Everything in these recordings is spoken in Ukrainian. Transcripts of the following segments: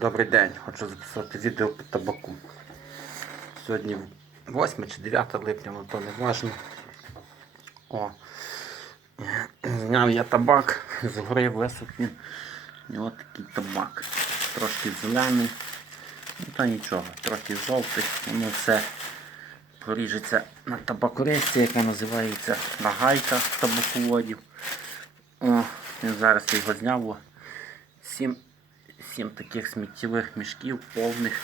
Добрий день, хочу записати відео по табаку. Сьогодні 8 чи 9 липня, але то не важно. О, зняв я табак, згорів висох він. І от такий табак. Трошки зелений. Ну та нічого, трохи жовтий, воно все поріжеться на табакористі, яка називається нагайка табаководів. О, він зараз його зняв. о, Сім, сім таких сміттєвих мішків повних.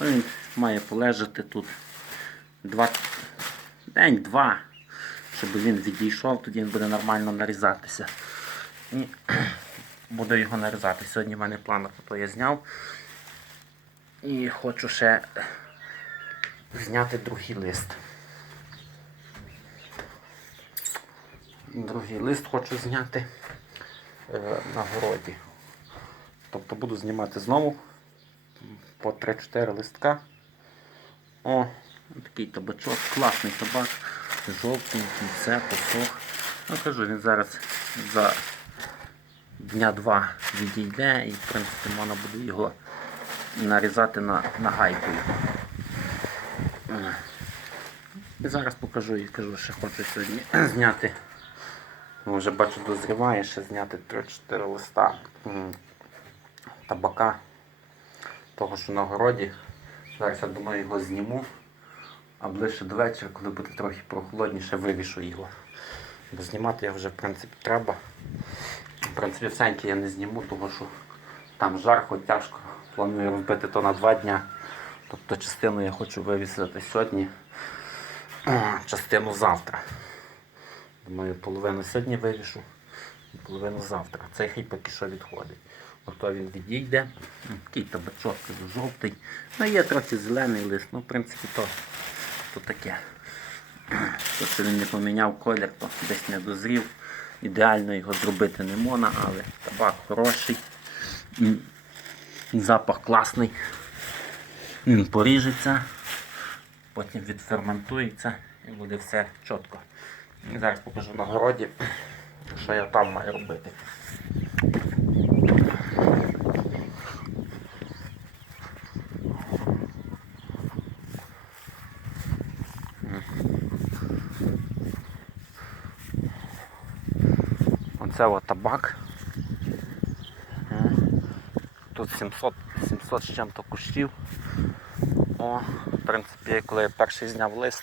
Ну, він має полежати тут два, день-два, щоб він відійшов, тоді він буде нормально нарізатися. І буду його нарізати. Сьогодні в мене план, то я зняв. І хочу ще зняти другий лист. Другий лист хочу зняти е, на городі. Тобто буду знімати знову по 3-4 листка. О, такий табачок, класний табак, жовтенький, все, посох. Ну кажу, він зараз за дня два відійде і в принципі можна буде його нарізати на, на гайкою. Е. І зараз покажу і кажу, що хочу сьогодні зняти. Вже бачу, дозріває ще зняти 3-4 листа табака. Того, що на городі. Зараз я думаю його зніму. А ближче до вечора, коли буде трохи прохолодніше, вивішу його. Бо знімати я вже в принципі треба. В принципі, всеньки я не зніму, тому що там жарко, тяжко. Планую розбити то на два дня. Тобто частину я хочу вивісити сьогодні, частину завтра. Думаю, половину сьогодні вивішу, половину завтра. Цей хай поки що відходить. Ото він відійде. Такий табачок жовтий. Ну є трохи зелений лист, ну в принципі то, то таке. То, що він не поміняв колір, то десь не дозрів. Ідеально його зробити не можна, але табак хороший. Запах класний. Він поріжеться, потім відферментується і буде все чітко. Зараз покажу на городі, що я там маю робити. Оце от табак. Тут 700, 700 з чим-то кущів. О, в принципі, коли я перший зняв лист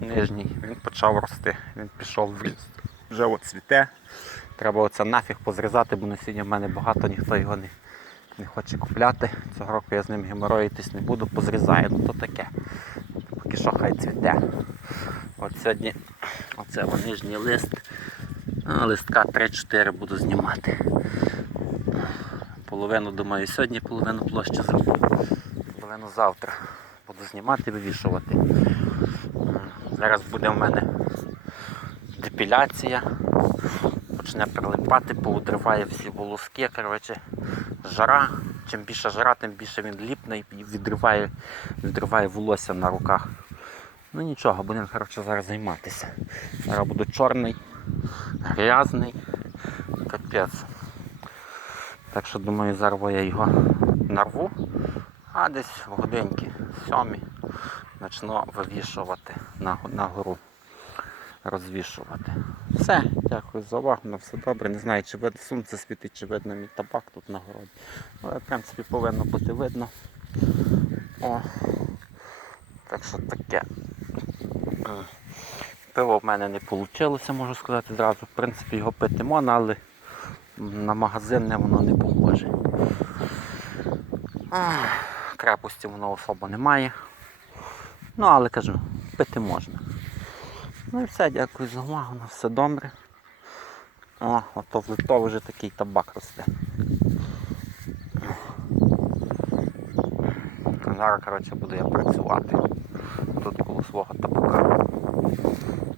нижній, він почав рости. Він пішов в ріст. Вже от цвіте. Треба оце нафіг позрізати, бо на сьогодні в мене багато, ніхто його не, не хоче купляти. Цього року я з ним геморроїтись не буду, позрізаю, ну то таке. Поки що хай цвіте. От сьогодні оце нижній лист. Листка 3-4 буду знімати. Половину, думаю, сьогодні, половину площі зроблю. Половину завтра буду знімати вивішувати. Зараз буде в мене депіляція. Почне прилипати, поудриває всі волоски. Коротше, жара. Чим більше жара, тим більше він ліпне і відриває, відриває волосся на руках. Ну нічого, будемо зараз займатися. Зараз буду чорний, грязний, капець. Так що думаю, зараз я його нарву, а десь в годинки сьомі почну вивішувати на, на гору. Розвішувати. Все, дякую за увагу, на все добре. Не знаю, чи видно сонце світить, чи видно мій табак тут на городі. Але в принципі повинно бути видно. О. Так що таке. Пиво в мене не вийшло, можу сказати зразу. В принципі, його пити можна, але на магазинне воно не похоже. Крепості воно особо немає. Ну, але кажу, пити можна. Ну і все, дякую за увагу, на все добре. О, ото в Литові вже такий табак росте. Зараз, коротше, буду я працювати тут коло свого табака.